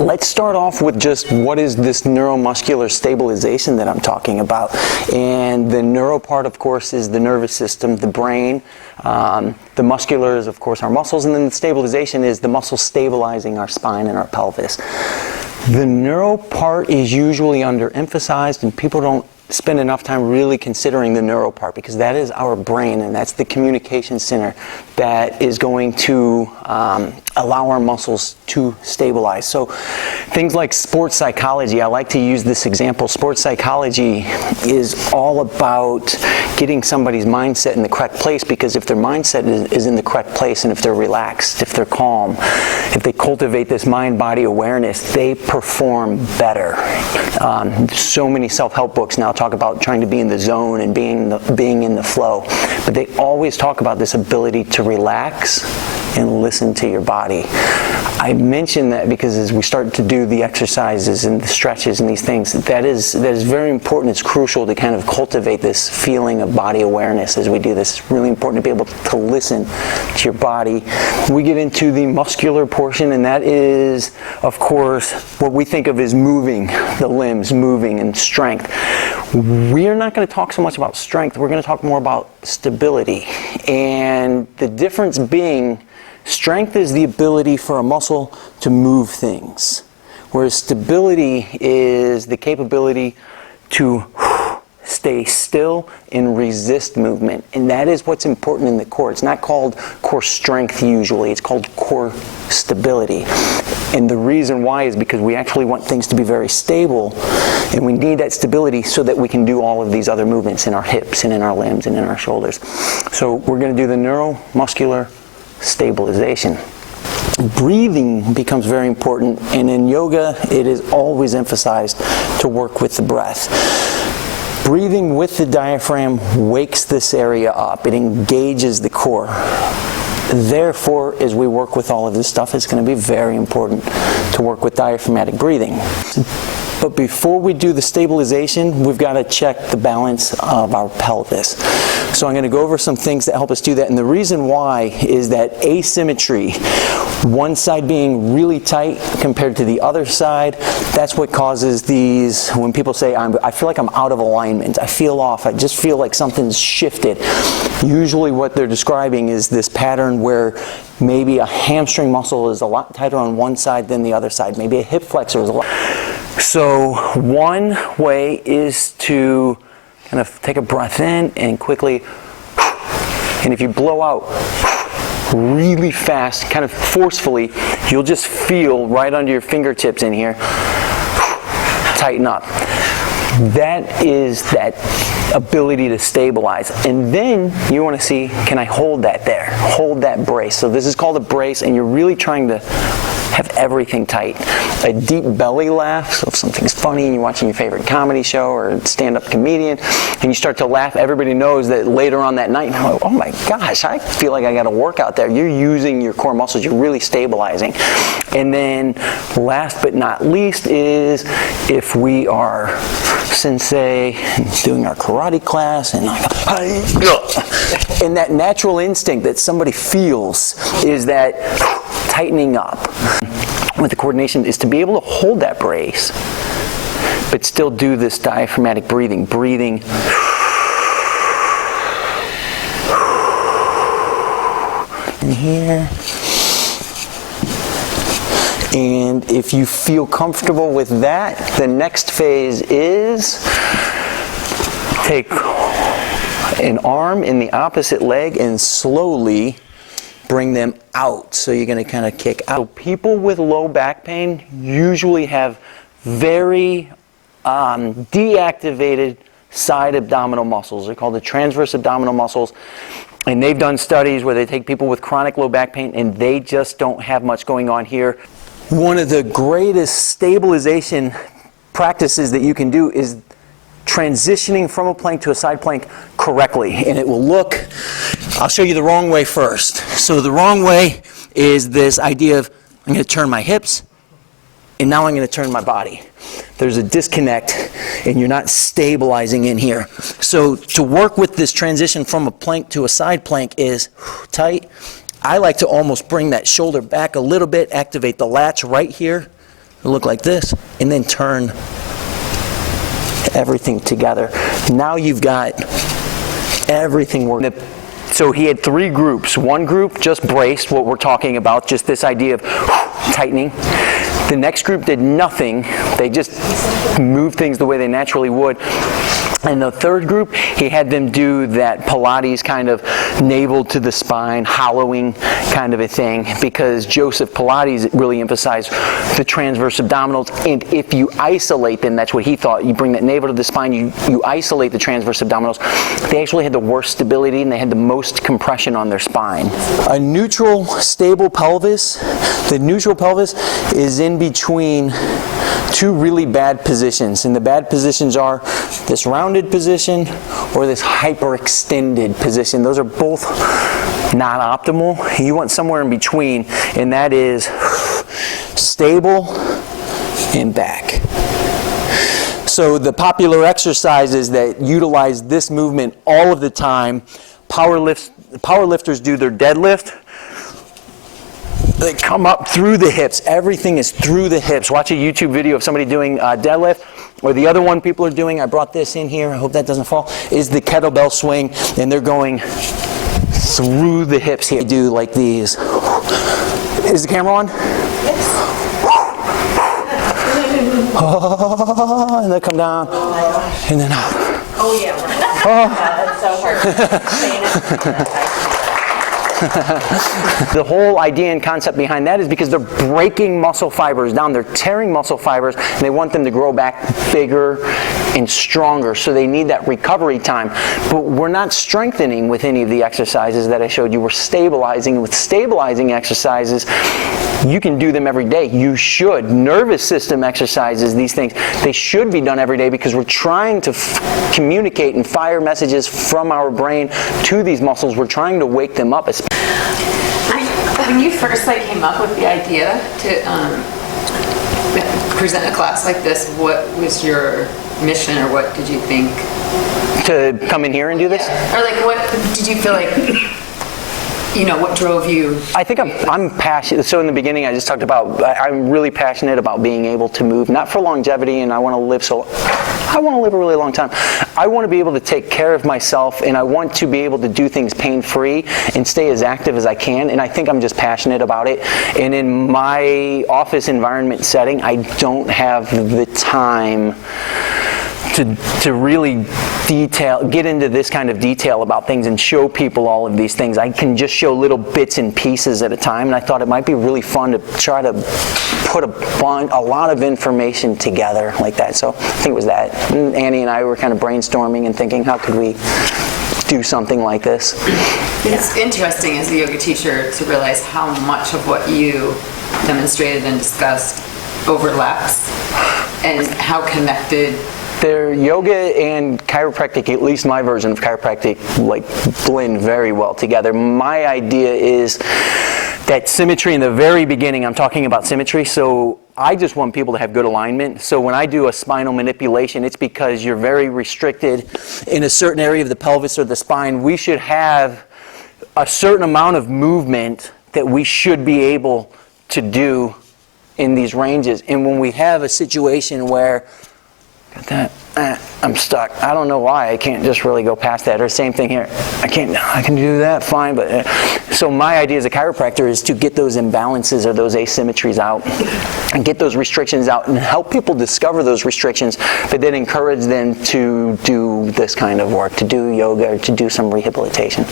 Let's start off with just what is this neuromuscular stabilization that I'm talking about. And the neuro part, of course, is the nervous system, the brain. The muscular is, of course, our muscles. And then the stabilization is the muscles stabilizing our spine and our pelvis. The neuro part is usually underemphasized, and people don't spend enough time really considering the neuro part, because that is our brain, and that's the communication center that is going to allow our muscles to stabilize. So things like sports psychology, I like to use this example. Sports psychology is all about getting somebody's mindset in the correct place, because if their mindset is in the correct place, and if they're relaxed, if they're calm, if they cultivate this mind-body awareness, they perform better. So many self-help books now talk about trying to be in the zone and being in the flow, but they always talk about this ability to relax and listen to your body. I mention that because as we start to do the exercises and the stretches and these things, that is very important. It's crucial to kind of cultivate this feeling of body awareness as we do this. It's really important to be able to listen to your body. We get into the muscular portion, and that is, of course, what we think of as moving, the limbs, moving, and strength. We are not going to talk so much about strength. We're going to talk more about stability. And the difference being, strength is the ability for a muscle to move things, whereas stability is the capability to stay still and resist movement. And that is what's important in the core. It's not called core strength usually, it's called core stability. And the reason why is because we actually want things to be very stable, and we need that stability so that we can do all of these other movements in our hips and in our limbs and in our shoulders. So we're going to do the neuromuscular stabilization. Breathing becomes very important, and in yoga it is always emphasized to work with the breath. Breathing with the diaphragm wakes this area up. It engages the core. Therefore, as we work with all of this stuff, it's going to be very important to work with diaphragmatic breathing. But before we do the stabilization, we've got to check the balance of our pelvis. So I'm going to go over some things that help us do that. And the reason why is that asymmetry, one side being really tight compared to the other side, that's what causes these, when people say, I feel like I'm out of alignment, I feel off, I just feel like something's shifted. Usually what they're describing is this pattern where maybe a hamstring muscle is a lot tighter on one side than the other side. Maybe a hip flexor is a lot. So one way is to kind of take a breath in and quickly, and if you blow out really fast, kind of forcefully, you'll just feel right under your fingertips in here, tighten up. That is that ability to stabilize. And then you want to see, can I hold that there? Hold that brace. So this is called a brace, and you're really trying to have everything tight. A deep belly laugh, so if something's funny and you're watching your favorite comedy show or stand-up comedian and you start to laugh, everybody knows that later on that night, oh my gosh, I feel like I got to work out there. You're using your core muscles, you're really stabilizing. And then last but not least is if we are sensei doing our karate class and that natural instinct that somebody feels is that tightening up with the coordination is to be able to hold that brace but still do this diaphragmatic breathing in here. And if you feel comfortable with that, the next phase is take an arm in the opposite leg and slowly bring them out. So you're going to kind of kick out. So people with low back pain usually have very deactivated side abdominal muscles. They're called the transverse abdominal muscles. And they've done studies where they take people with chronic low back pain and they just don't have much going on here. One of the greatest stabilization practices that you can do is transitioning from a plank to a side plank correctly. And it will look, I'll show you the wrong way first. So the wrong way is this idea of I'm going to turn my hips and now I'm going to turn my body. There's a disconnect and you're not stabilizing in here. So to work with this transition from a plank to a side plank is tight. I like to almost bring that shoulder back a little bit, activate the lats right here, look like this, and then turn everything together. Now you've got everything working. So he had 3 groups. One group just braced, what we're talking about, just this idea of tightening. The next group did nothing. They just moved things the way they naturally would. And the third group, he had them do that Pilates kind of navel to the spine, hollowing kind of a thing, because Joseph Pilates really emphasized the transverse abdominals. And if you isolate them, that's what he thought, you bring that navel to the spine, you isolate the transverse abdominals, they actually had the worst stability and they had the most compression on their spine. A neutral, stable pelvis, the neutral pelvis is in between 2 really bad positions. And the bad positions are this rounded position or this hyperextended position. Those are both not optimal. You want somewhere in between, and that is stable and back. So the popular exercises that utilize this movement all of the time, powerlifters do their deadlift. They come up through the hips. Everything is through the hips. Watch a YouTube video of somebody doing deadlift. Or the other one people are doing, I brought this in here, I hope that doesn't fall, is the kettlebell swing, and they're going through the hips here. They do like these. Is the camera on? Yes. Oh, and they come down, and then up. Oh yeah, right. That's so hard. The whole idea and concept behind that is because they're breaking muscle fibers down, they're tearing muscle fibers, and they want them to grow back bigger and stronger, so they need that recovery time. But we're not strengthening with any of the exercises that I showed you, we're stabilizing. With stabilizing exercises, you can do them every day. You should. Nervous system exercises, these things, they should be done every day because we're trying to communicate and fire messages from our brain to these muscles. We're trying to wake them up. When you first came up with the idea to present a class like this, what was your mission, or what did you think? To come in here and do this? Or what did you feel like, what drove you? I think I'm passionate. So in the beginning, I just talked about, I'm really passionate about being able to move, not for longevity, and I want to live a really long time. I want to be able to take care of myself, and I want to be able to do things pain-free and stay as active as I can, and I think I'm just passionate about it. And in my office environment setting, I don't have the time to really get into this kind of detail about things and show people all of these things. I can just show little bits and pieces at a time, and I thought it might be really fun to try to put a lot of information together like that. So I think it was that. And Annie and I were kind of brainstorming and thinking, how could we do something like this? It's interesting as a yoga teacher to realize how much of what you demonstrated and discussed overlaps and how connected. Their yoga and chiropractic, at least my version of chiropractic, blend very well together. My idea is that symmetry in the very beginning, I'm talking about symmetry, so I just want people to have good alignment. So when I do a spinal manipulation, it's because you're very restricted in a certain area of the pelvis or the spine. We should have a certain amount of movement that we should be able to do in these ranges. And when we have a situation where I'm stuck, I don't know why I can't just really go past that. Or same thing here, I can do that fine, but so my idea as a chiropractor is to get those imbalances or those asymmetries out and get those restrictions out and help people discover those restrictions, but then encourage them to do this kind of work, to do yoga or to do some rehabilitation.